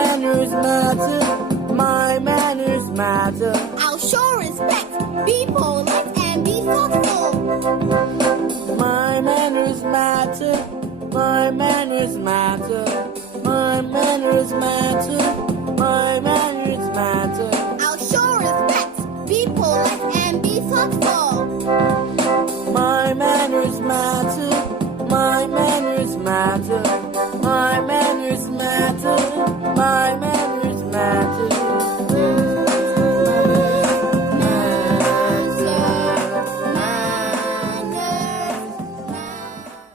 manners matter. My manners matter. I'll show respect, be polite and be thoughtful. My manners matter. My manners matter. My manners matter. My manners matter. I'll show respect, be polite and be thoughtful. My manners matter. My manners matter. My manners matter. My manners matter.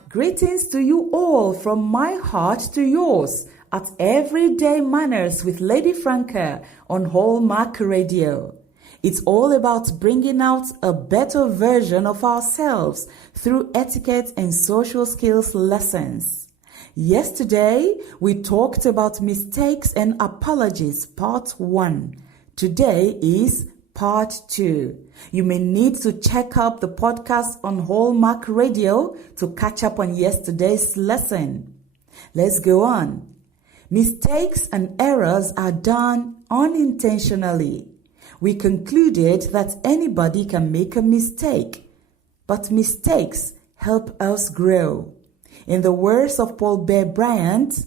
Greetings to you all from my heart to yours at Everyday Manners with Lady Franca on Hallmark Radio. It's all about bringing out a better version of ourselves through etiquette and social skills lessons. Yesterday, we talked about mistakes and apologies, part 1. Today is part 2. You may need to check out the podcast on Hallmark Radio to catch up on yesterday's lesson. Let's go on. Mistakes and errors are done unintentionally. We concluded that anybody can make a mistake, but mistakes help us grow. In the words of Paul Bear Bryant,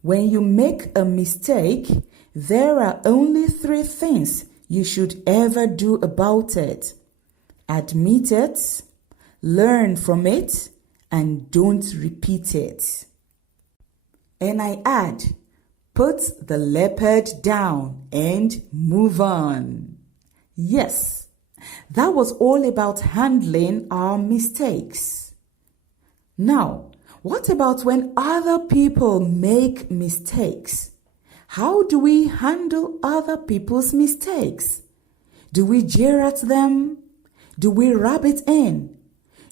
when you make a mistake, there are only 3 things you should ever do about it. Admit it, learn from it, and don't repeat it. And I add, put the leopard down and move on. Yes, that was all about handling our mistakes. Now, what about when other people make mistakes? How do we handle other people's mistakes? Do we jeer at them? Do we rub it in?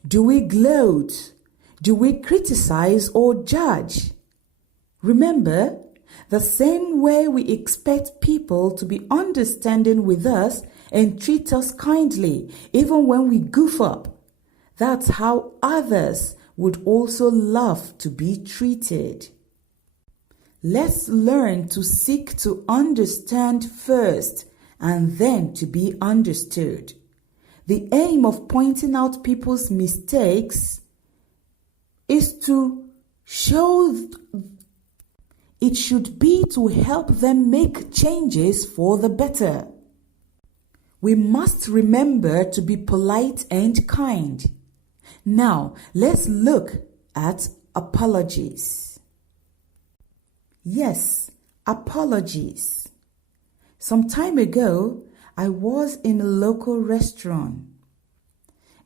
Do we gloat? Do we criticize or judge? Remember, the same way we expect people to be understanding with us and treat us kindly, even when we goof up, that's how others would also love to be treated. Let's learn to seek to understand first and then to be understood. The aim of pointing out people's mistakes is to show it should be to help them make changes for the better. We must remember to be polite and kind. Now, let's look at apologies. Yes, apologies. Some time ago, I was in a local restaurant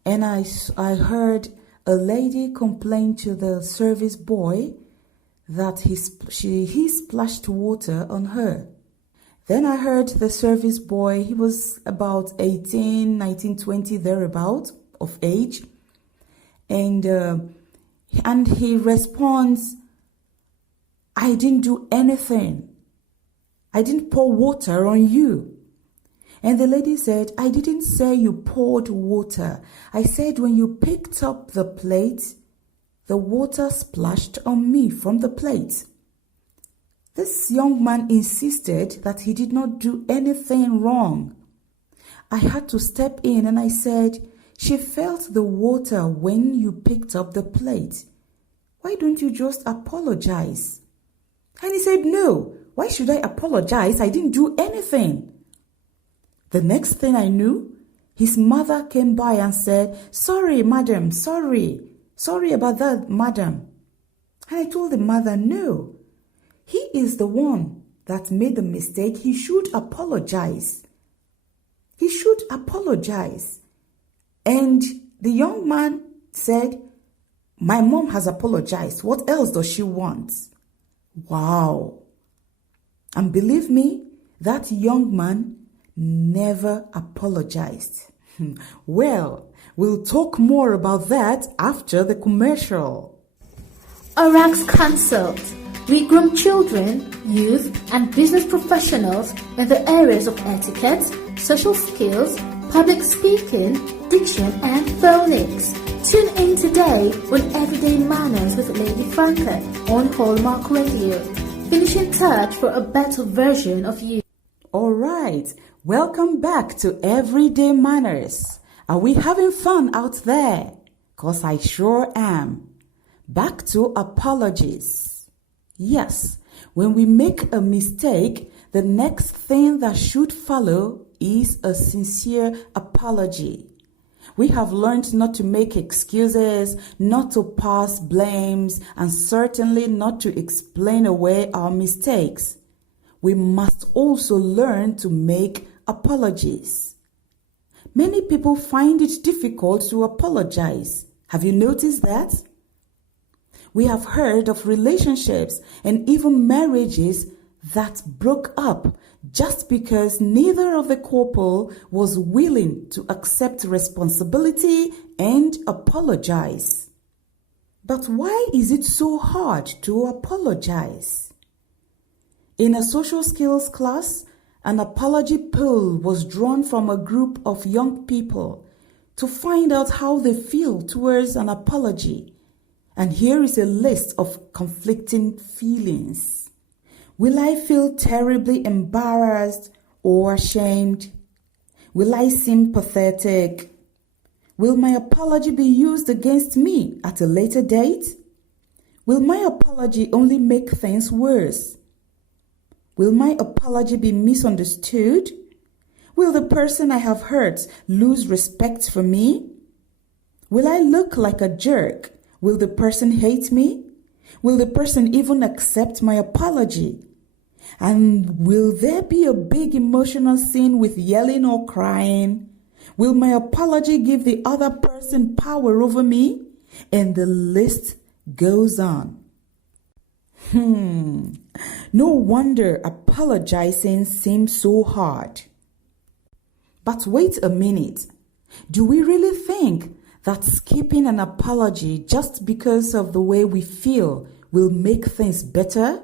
and I heard a lady complain to the service boy that he splashed water on her. Then I heard the service boy, he was about 18, 19, 20, thereabout of age. And he responds, I didn't do anything. I didn't pour water on you. And the lady said, I didn't say you poured water. I said when you picked up the plate, the water splashed on me from the plate. This young man insisted that he did not do anything wrong. I had to step in and I said, she felt the water when you picked up the plate. Why don't you just apologize? And he said, no, why should I apologize? I didn't do anything. The next thing I knew, his mother came by and said, sorry, madam, sorry. Sorry about that, madam. And I told the mother, no, he is the one that made the mistake. He should apologize. He should apologize. And the young man said, my mom has apologized. What else does she want? Wow. And believe me, that young man never apologized. Well, we'll talk more about that after the commercial. Orang's Consult. We groom children, youth, and business professionals in the areas of etiquette, social skills, public speaking, diction, and phonics. Tune in today on Everyday Manners with Lady Franca on Hallmark Radio. finishing touch for a better version of you. All right, welcome back to Everyday Manners. Are we having fun out there? 'Cause I sure am. Back to apologies. Yes, when we make a mistake, the next thing that should follow is a sincere apology. We have learned not to make excuses, not to pass blames, and certainly not to explain away our mistakes. We must also learn to make apologies. Many people find it difficult to apologize. Have you noticed that? We have heard of relationships and even marriages that broke up just because neither of the couple was willing to accept responsibility and apologize. But why is it so hard to apologize? In a social skills class, an apology poll was drawn from a group of young people to find out how they feel towards an apology. And here is a list of conflicting feelings. Will I feel terribly embarrassed or ashamed? Will I seem pathetic? Will my apology be used against me at a later date? Will my apology only make things worse? Will my apology be misunderstood? Will the person I have hurt lose respect for me? Will I look like a jerk? Will the person hate me? Will the person even accept my apology? And will there be a big emotional scene with yelling or crying? Will my apology give the other person power over me? And the list goes on. No wonder apologizing seems so hard. But wait a minute. Do we really think that skipping an apology just because of the way we feel will make things better?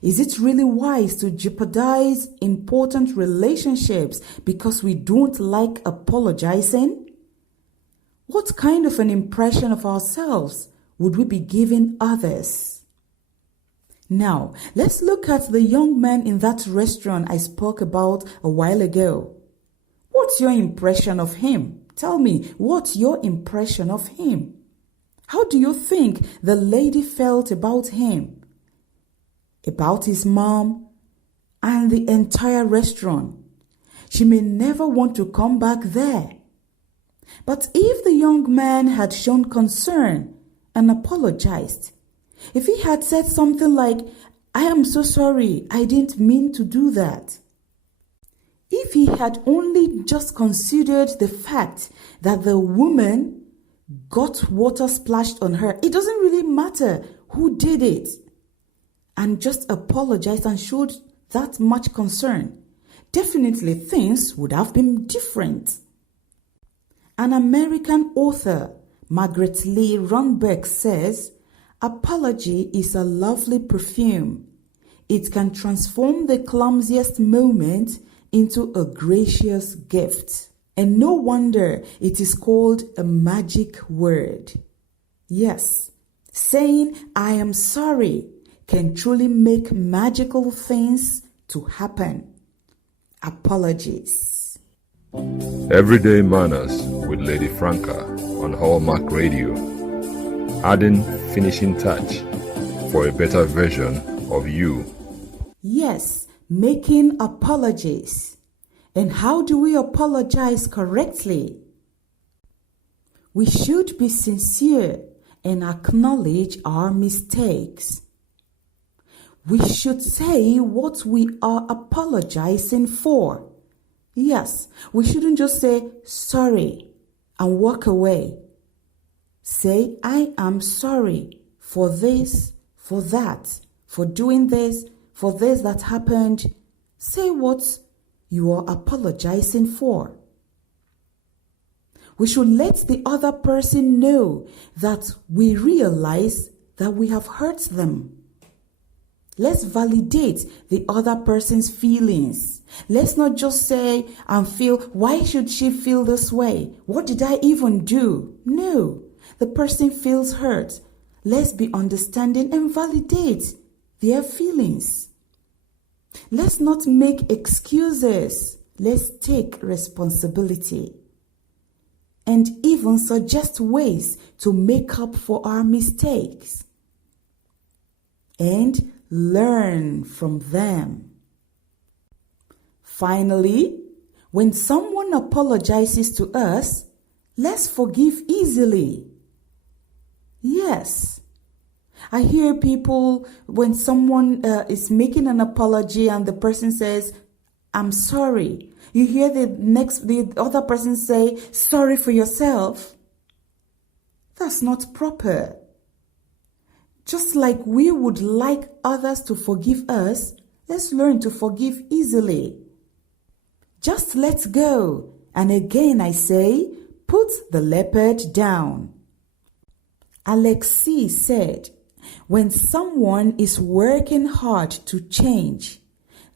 Is it really wise to jeopardize important relationships because we don't like apologizing? What kind of an impression of ourselves would we be giving others? Now, let's look at the young man in that restaurant I spoke about a while ago. What's your impression of him? Tell me, what's your impression of him? How do you think the lady felt about him? About his mom and the entire restaurant? She may never want to come back there. But if the young man had shown concern and apologized, if he had said something like, "I am so sorry, I didn't mean to do that." If he had only just considered the fact that the woman got water splashed on her, it doesn't really matter who did it, and just apologized and showed that much concern, definitely things would have been different. An American author, Margaret Lee Runberg, says, "Apology is a lovely perfume. It can transform the clumsiest moment into a gracious gift. And no wonder it is called a magic word." Yes, saying "I am sorry" can truly make magical things to happen. Apologies. Everyday Manners with Lady Franca on Hallmark Radio, adding finishing touch for a better version of you. Yes, making apologies. And how do we apologize correctly? We should be sincere and acknowledge our mistakes. We should say what we are apologizing for. Yes, we shouldn't just say sorry and walk away. Say, "I am sorry for this, for that, for doing this, for this that happened." Say what you are apologizing for. We should let the other person know that we realize that we have hurt them. Let's validate the other person's feelings. Let's not just say and feel, "Why should she feel this way? What did I even do?" No, the person feels hurt. Let's be understanding and validate their feelings. Let's not make excuses. Let's take responsibility and even suggest ways to make up for our mistakes and learn from them. Finally, when someone apologizes to us, let's forgive easily. Yes. I hear people, when someone is making an apology and the person says, "I'm sorry," you hear the other person say, "Sorry for yourself." That's not proper. Just like we would like others to forgive us, let's learn to forgive easily. Just let go. And again I say, put the leopard down. Alexei said, when someone is working hard to change,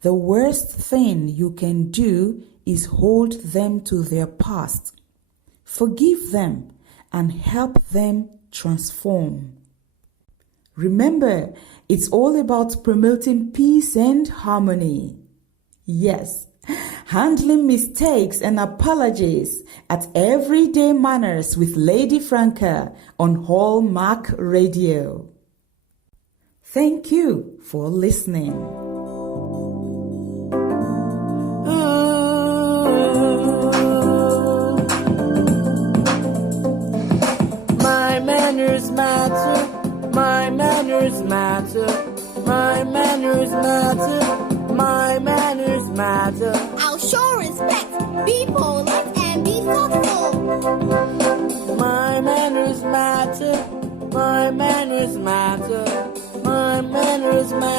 the worst thing you can do is hold them to their past. Forgive them and help them transform. Remember, it's all about promoting peace and harmony. Yes, handling mistakes and apologies at Everyday Manners with Lady Franca on Hallmark Radio. Thank you for listening. My manners matter. My manners matter. My manners matter. My manners matter. I'll show respect, be polite, and be thoughtful. My manners matter. My manners matter. My manners matter.